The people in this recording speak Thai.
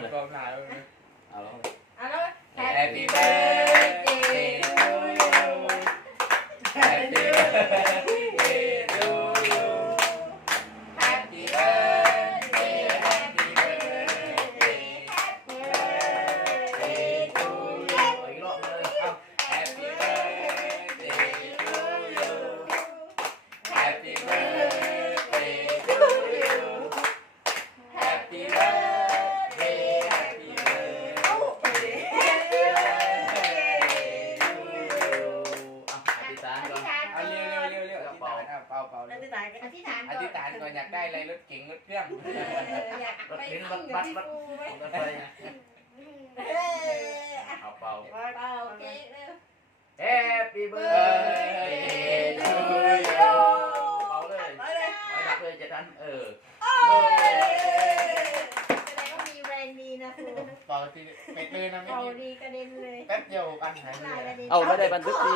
เลย กองหน้าเลย เอาแล้ว เอาแล้ว Happy birthday to you Happy birthday านก่อนเอาเร็วเร็วเร็วเร็วอธิษฐานเอาเป่าเป่าอธิษฐานอธิษฐานอธิษฐานก่อนอยากได้อะไรรถเก๋งรถเครื่องอยากไปขึ้นกับพี่ปูไหมรถไฟเออเอาเป่า เป่าเค้กเร็ว Happy birthday to you เป่าเลยไปเลยไปดับเลยเจ็ดอันเออโอ้ยแสดงว่ามีแรงดีนะครูเป่าที่เป็ดเลยนะไม่เป่ามีดีกระเด็นเลย แป๊บเดียวกันหายหน้าเลกระยเด็น เอาไม่ได้บันทึกดี